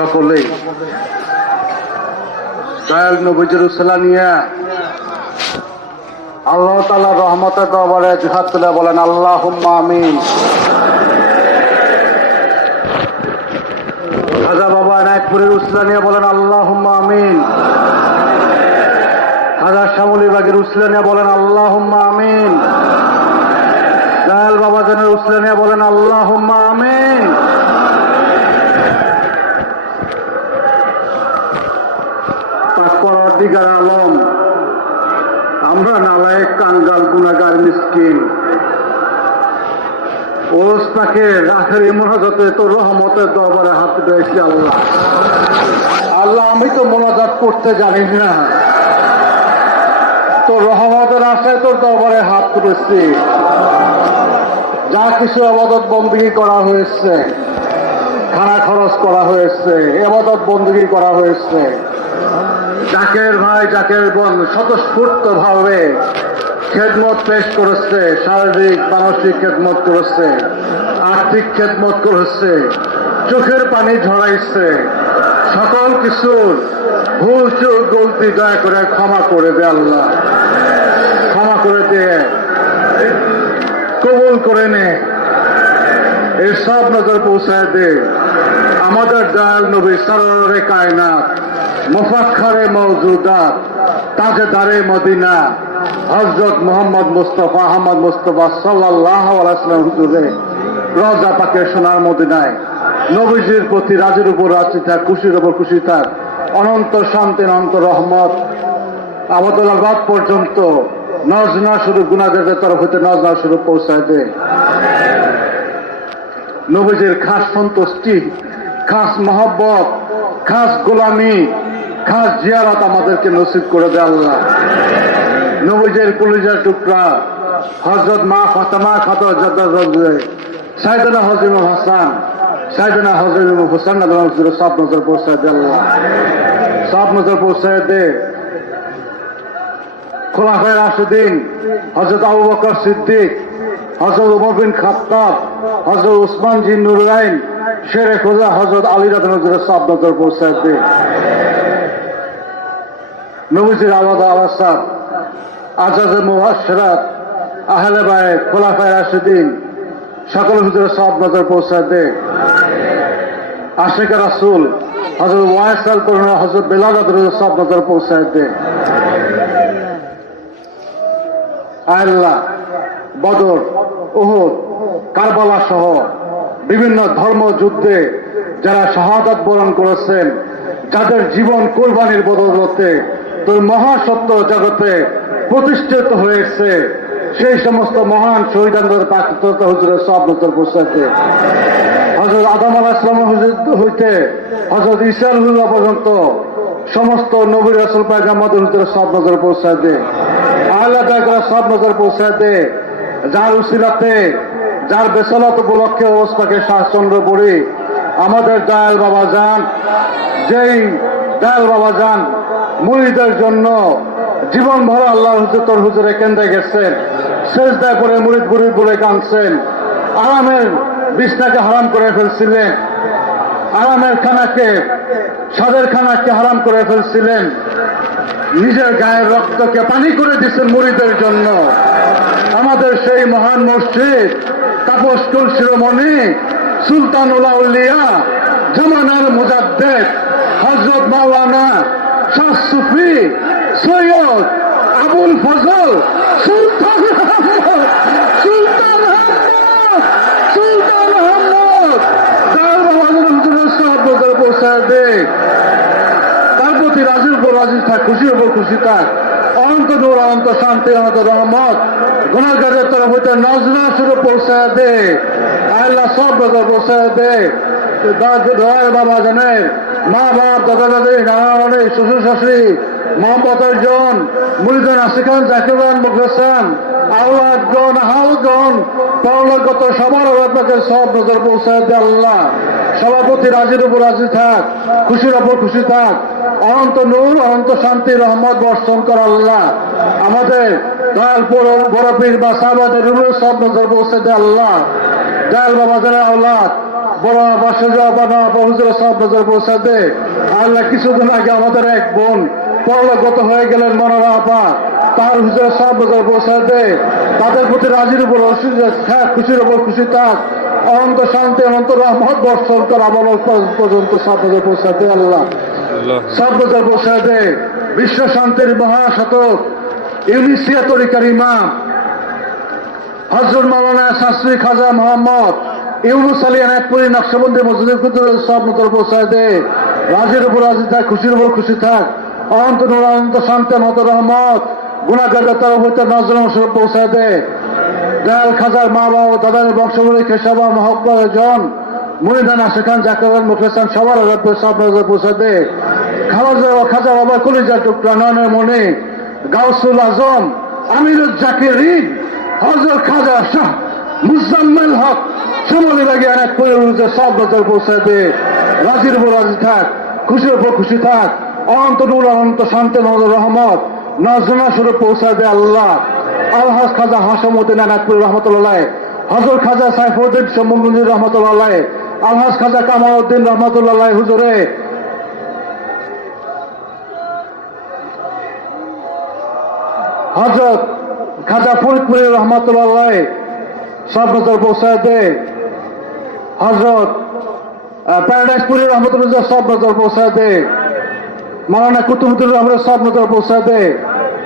সকলেই দয়াল নবীজির উসিলা নিয়ে আল্লাহ তাআলার রহমতের দরবারে হাত তুলে বলেন আল্লাহুম্মা আমিন। খাজা বাবা এনায়েতপুরের উসিলা নিয়ে বলেন আল্লাহুম্মা আমিন। খাজা শ্যামলী বাগের উসিলা নিয়ে বলেন আল্লাহুম্মা আমিন। দয়াল বাবা জানের উসিলা নিয়ে বলেন আল্লাহুম্মা আমিন। পরওয়ারদিগার আলম, আমরা নালায়েক কাঙ্গাল গুনাহগার মিসকিন, ওস্তাকে আখেরি মুনাজাতে তোর রহমতের দরবারে হাত দিয়েছি। আল্লাহ আল্লাহ আমি তো মুনাজাত করতে জানি না, তোর রহমতের আশায় তোর দরবারে হাত তুলেছি। যা কিছু ইবাদত বন্দেগী করা হয়েছে, খানা খরচ করা হয়েছে, ইবাদত বন্দেগী করা হয়েছে, জাকের ভাই জাকের বোন স্বতঃস্ফূর্ত ভাবে খেদমত পেশ করেছে, শারীরিক মানসিক খেদমত করেছে, আর্থিক খেদমত করেছে, চোখের পানি ঝরাইছে। সকল কিছুর ভুল চুক গলতি দয়া করে ক্ষমা করে দে আল্লাহ, ক্ষমা করে দিয়ে কবুল করে নে, এই সব নজর পৌঁছায় দে আমাদের দয়াল নবী সরোরে কায়নাত মুফাক্খরে মওজুদাত তাজদারে মদিনা হযরত মুহাম্মদ মুস্তাফা আহমদ মুস্তাফা সাল্লাল্লাহু আলাইহি ওয়াসাল্লাম হুজুরে রওজা পাকের সোনার মদিনায় নবীজির প্রতি রাজের উপর রাজি থাক, খুশির উপর খুশি থাক, অনন্ত শান্তি অনন্ত রহমত আমাদের বাদ পর্যন্ত নজনা শুরু গুনাহগারদের তরফ হইতে নজনা শুরু পৌঁছায় দে। নবীজির খাস সন্তুষ্টি, খাস মহব্বত, খাস গোলামি, খাস জিয়ারত আমাদেরকে নসিব করে দে আল্লাহ। নবীজির কলিজার টুকরা হযরত মা ফাতেমা খাতুন সাইয়েদনা হযরত ইমাম হাসান, সাইয়েদনা হযরত ইমাম হুসাইন রাদিয়াল্লাহু সব নজর পৌঁছায় দে আল্লাহ, সব নজর পৌঁছায় দে। খোলাফায়ে রাশিদিন হযরত আবু বকর সিদ্দিক, হযরত ওমর বিন খাত্তাব, হযরত উসমান জিন নুরাইন, শেরে খোজা হযরত আলী রাদিয়াল্লাহু সব নজর পৌঁছায় দে। নবীজির আলাদা আলাসা আজাজে মুবাশশারাত আহলে বাইত খোলাফায়ে রাশিদিন সকল হুজুরের সব নজর পৌঁছায় দে। আশিক রাসূল হযরত ওয়াইসাল করুণা হযরত বেলাল রাদিয়াল্লাহু সব নজর পৌঁছায় দে। আল্লাহ বদর, উহুদ, কারবালা সহ বিভিন্ন ধর্ম যুদ্ধে যারা শাহাদাত বরণ করেছেন, যাদের জীবন কোরবানির বদৌলতে তোর মহাসত্য জগতে প্রতিষ্ঠিত হয়েছে, সেই সমস্ত মহান শহীদানদের পাকিস্তান হুজুরের সব নজর পৌঁছাতে। হযরত আদম আলাইহিস সালাম হইতে হযরত ঈসা আলাইহিস পর্যন্ত সমস্ত নবী রাসূল পয়গম্বরদের হুজুরের সব নজর পৌঁছায় দে। আল্লাহ তাআলা সব নজর পৌঁছায় দে। যার উসিলাতে, যার বেসালত উপলক্ষে অবস্থাকে শাহচন্দ্র পড়ি আমাদের দয়াল বাবা যান, যেই দয়াল বাবা যান মুরিদের জন্য জীবন ভর আল্লাহ হুজুর হুজুরে কেন্দ্রে গেছেন, সেজদা করে মুরিদ মুরিদ বলে কাঁদছেন, আরামের বিছনাকে হারাম করে ফেলছিলেন, আরামের খানাকে, স্বাদের খানাকে হারাম করে ফেলছিলেন, নিজের গায়ের রক্তকে পানি করে দিচ্ছেন মুরিদের জন্য। আমাদের সেই মহান মসজিদ তাপসকুল শিরোমণি সুলতানুল আউলিয়া জামানার মুজাদ্দেদ হযরত মাওলানা শাহ সুফি সৈয়দ আবুল ফজল সুলতান আহমদ, সুলতান আহমদ, সুলতান আহমদ তার পৌঁছায় দে। তার প্রতি রাজির উপর রাজি থাক, খুশির উপর খুশি থাক, অনন্ত নূর, অনন্ত শান্তি, অনন্ত রহমত গুনাহগারদের তরফ হইতে নজরা শুরু পৌঁছায় দে। আল্লাহ সব নজর পৌঁছায় দে। বাবা জানের মা বাপ, দাদা দাদি, নানা নানি, শ্বশুর শাশুড়ি, মহব্বতের জন, মুরিদান, আশিকান, জাকিরান, মুখলেসান, আওলাদগণ, হালগণ, পরলোকগত সবার আপনাকে সব নজর পৌঁছায় দে আল্লাহ। সভাপতি রাজির উপর রাজি থাক, খুশির উপর খুশি থাক, অনন্ত নূর, অনন্ত শান্তি, রহমত বর্ষণ কর আল্লাহ। আমাদের দয়াল বড় পীর বা সাহাবাদের উপর সব নজর পৌঁছে দে আল্লাহ। দয়াল বাবা জানের আওলাদ বড় বাসা যাওয়া বানা হুজুর সব নজর পৌঁছা দে আল্লাহ। কিছুদিন আগে আমাদের এক বোন পরলোকগত হয়ে গেলেন মনোরা আপা, তার হুজুর সব নজর পৌঁছা দে। তাদের প্রতি রাজির উপর থাক, খুশির উপর খুশি থাক, অনন্ত শান্তি অনন্ত রহমত বর্ষণ কর আমল পর্যন্ত সব নজর পৌঁছা দে আল্লাহ। সব নজর পৌঁছা দে। বিশ্ব শান্তির মহাশতক ইউনিসিয়া তরিকার ইমাম হযরত মাওলানা শাস্ত্রী খাজা মোহাম্মদ ইউনুস আলী আনায়তপুরী নকশবন্দি মসজিদের সব নজর পৌঁছায় দে। রাজির উপর রাজি থাক, খুশির উপর খুশি থাক, অনন্ত নূর অনন্ত শান্তি অনন্ত রহমত গুণাগারের তরফ হইতে নজর মশরফ পৌঁছায় দে। দয়াল খাজার মা বাবা দাদার বংশগুলি খেসাবা মহব্বর জন মুরিদান আশেখান জাকার মুখলেসান সবার সব নজর পৌঁছা দে। খাজা বাবা কলিজা টুকরা নয়নের মনে গাউসুল আজম আমিরুল জাকিরিন হযরত খাজা শাহ মুজাম্মেল হক সমলি বাগি অনেক পরিবর্তে সব নজর পৌঁছায় দে। রাজির উপর রাজি থাক, খুশির উপর খুশি থাক, অনন্ত নূর অনন্ত শান্তি নজর রহমত নজরনা স্বরূপ পৌঁছায় দে আল্লাহ। আলহাজ খাজা হাসমুদ্দিন আনায়তপুর রহমতুল্লাহ, হযরত খাজা সাইফুদ্দিন সম্মুদ্দিন রহমতুল্লাহ, আলহাজ খাজা কামালউদ্দিন রহমতুল্লাহ হুজুরে, হযরত খাজা ফরিদপুরি রহমতুল্লাহ সব নজর পৌঁছায় দে। হযরত প্যারাডাইসপুরি রহমতুল্লাহ সব নজর পৌঁছায় দে। মাওলানা কুতুবুদ্দিন রহমতুল্লাহ সব নজর পৌঁছায় দে।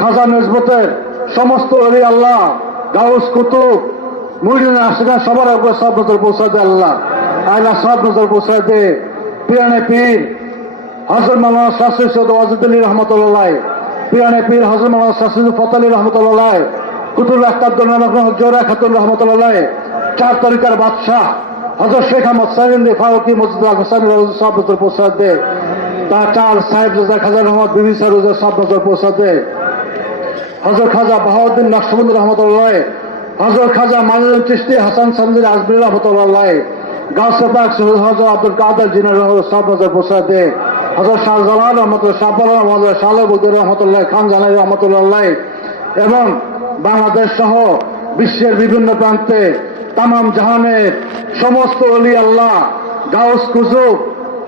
খাজা নিসবতের সমস্ত ওলি আল্লাহ গাউস কুতুব মুরিদিন আশিকান সবার উপরে সব নজর পৌঁছায় দে আল্লাহ। আল্লাহ সব নজর পৌঁছায় দে। পিরানে পীর হযরত মাওলানা শাস্ত্রী সৈয়দ ওয়াজিদ আলী রহমতুল্লাহ, পিরানে পীর হযরত মাওলানা শাস্ত্রী ফত আলী রহমতুল্লাহ, কুতুল আখতার জোরা খাতুন রহমতুল্লাহ, চার তরিকার বাদশাহ হযরত শেখ আহমদ সাইন ফারুকি মসজিদ হাসান সব নজর পৌঁছায় দে। তার চার সাহেব রাজা খাজা রহমত বিবি সারুজা সব নজর পৌঁছায় দে। হযরত খাজা বাহাউদ্দিন নকশবন্দি রহমতুল্লাহ, হযরত খাজা মাইনুল চিশতি হাসান সামজির আজমির রহমতুল্লাহ, গাউসে পাক হযরত আব্দুল কাদের জিনার সব নজর পৌঁছায় দে। হযরত শাহজালাল রহমতুল্লাহ, শাহজালাল রহমতুল্লাহ, শালে বদির রহমতুল্লাহ, খান জানাই রহমতুল্লাহ এবং বাংলাদেশ সহ বিশ্বের বিভিন্ন প্রান্তে তামাম জাহানের সমস্ত ওলি আল্লাহ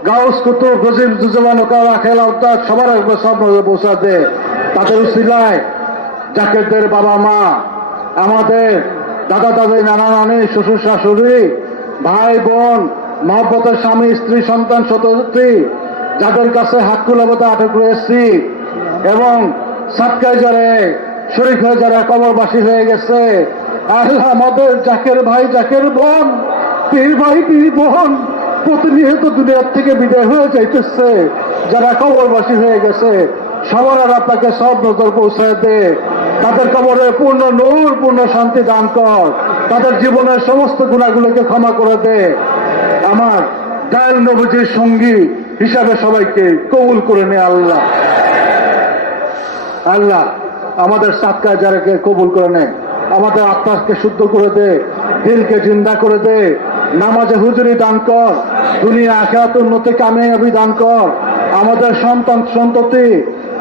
গাউস কুতুব গজিব জুজমান ওকারা খেলা উদ্দার সবার একবার সব নজর পৌঁছা দে। তাদের উসিলায় জাকেরদের বাবা মা, আমাদের দাদা দাদি নানা নানি শ্বশুর শাশুড়ি ভাই বোন মহব্বতের স্বামী স্ত্রী সন্তান সতী যাদের কাছে হাতকুলাবতে আটক রয়েছি এবং সাতকায় যারা শরীফ হয়ে যারা কবরবাসী হয়ে গেছে আল্লাহ আমাদের জাকের ভাই জাকের বোন পীর ভাই পীর বোন প্রতিনিয়ত দুনিয়ার থেকে বিদায় হয়ে যাইতেছে, যারা কবরবাসী হয়ে গেছে সবার আর আপনাকে সব নজর পৌঁছায় দে। তাদের কবরে পূর্ণ নূর পূর্ণ শান্তি দান কর, তাদের জীবনের সমস্ত গুণাগুলোকে ক্ষমা করে দে। আমার দয়াল নবীজির সঙ্গী হিসাবে সবাইকে কবুল করে নে আল্লাহ। আল্লাহ আমাদের সাতকায় যারাকে কবুল করে নে, আমাদের আত্মাকে শুদ্ধ করে দে, দিলকে জিন্দা করে দে, নামাজে হুজুরি দান কর, দুনিয়া আখিরাত উন্নতি কামিয়াবি দান কর। আমাদের সন্তান সন্ততি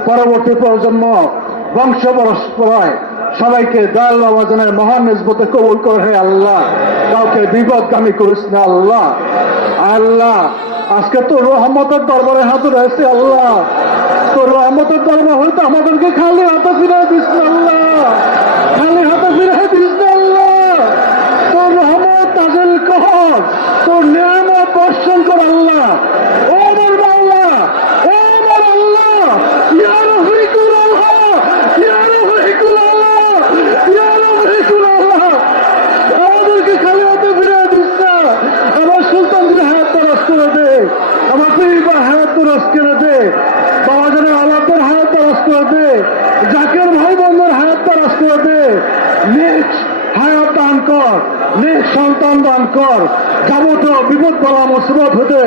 পরবর্তী প্রজন্ম বংশ পরস্পরায় সবাইকে দয়াল বাবাজানের মহান নিসবতে কবুল করে হে আল্লাহ। কাউকে বিপদগামী করিস না আল্লাহ। আল্লাহ আজকে তো রহমতের দরবারে হাত রয়েছে আল্লাহ, তোর রহমতের দরবার হয়তো আমাদেরকে খালি হাতে ফিরে দিস না আল্লাহ, খালি হাতে ফিরে দিস না আল্লাহ। তোর রহমত নাযিল কর, তোর নিয়ামত বর্ষণ কর আল্লাহ। ও আমার মাওলা, ও আমার আল্লাহ, ইয়া রফিকুল আল্লাহ, ইয়া রফিকুল আল্লাহ, ইয়া রফিকুল আল্লাহ। আমাদেরকে খালি হাতে ফিরে দিস না। আমার সুলতানদের হায়াত তরস করে দে, আমার পীর হায়াত তরস করে দে, বাবাজানের আলাদের হায়াত তরস করে দে, জাকের ভাই বোনদের হায়াত তরস করে দে। নেক্সট হায়াত দান কর, নেক্সট সন্তান দান কর, যাবতীয় বিপদ বলা মুসিবত হতে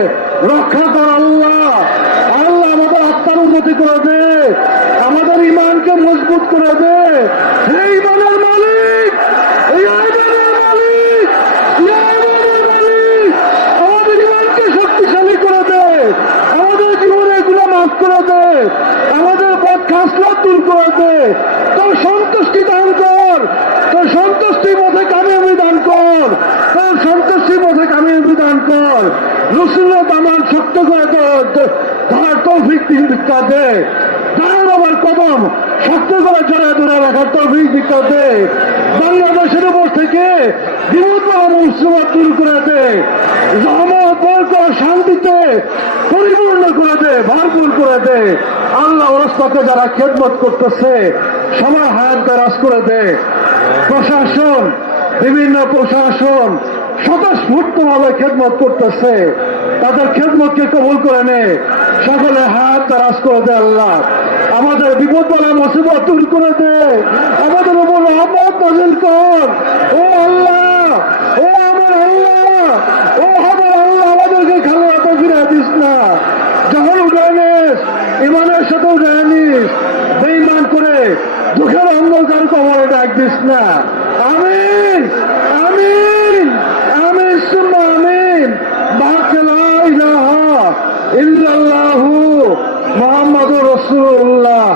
রক্ষা কর আল্লাহ। আল্লাহ আমাদের আত্মার উন্নতি করে দে, আমাদের ইমানকে মজবুত করে দে। হে ইমানের মালিক, এই ইমানের মালিক, ইমানের মালিক, আমাদের ইমানকে শক্তিশালী করে দে, আমাদের জীবনে এগুলো মাফ করে দে, আমাদের পথ খাসলাত দূর করে দে। তোর সন্তুষ্টি দান কর, তোর সন্তুষ্টির মধ্যে কামিয়াবি দান কর, তোর সন্তুষ্টির মধ্যে কামিয়াবি দান কর। শক্ত করে ধরার তৌফিক দীক্ষা দে, দাঁড়া বাবার কদম শক্ত করে জড়া ধরে রাখার তৌফিক দীক্ষা দে, বাংলাদেশের উপর থেকে বিপদ মুসিবত দূর করে দে, রহমত বরকত শান্তিতে পরিপূর্ণ করে দে, ভরপুর করে দে। আল্লাহ রাস্তাতে যারা খেদমত করতেছে সবার হায়াত দারাজ করে দে। প্রশাসন, বিভিন্ন প্রশাসন স্বতঃস্ফূর্তভাবে খেদমত করতেছে, তাদের খেদমতকে কবুল করে নে, সকলে হাত দারাজ করে দে। আল্লাহ আমাদের বিপদ বলা মুসিবত দূর করে দে, আমাদের উপর রহমত নাযিল কর। ও আল্লাহ, ও আমার আল্লাহ, ও আমার আল্লাহ, আমাদেরকে খালি হাতে ফিরে দিস না। যখন উঠে নিস ইমানের সাথে উঠে নিস, বেঈমান করে দুঃখের অন্ধকার কবরে ডাক দিস না। আমিন আমিন আমিন সুম্মা আমিন। বাকা লা ইলাহা ইল্লাল্লাহু মুহাম্মাদুর রাসূলুল্লাহ।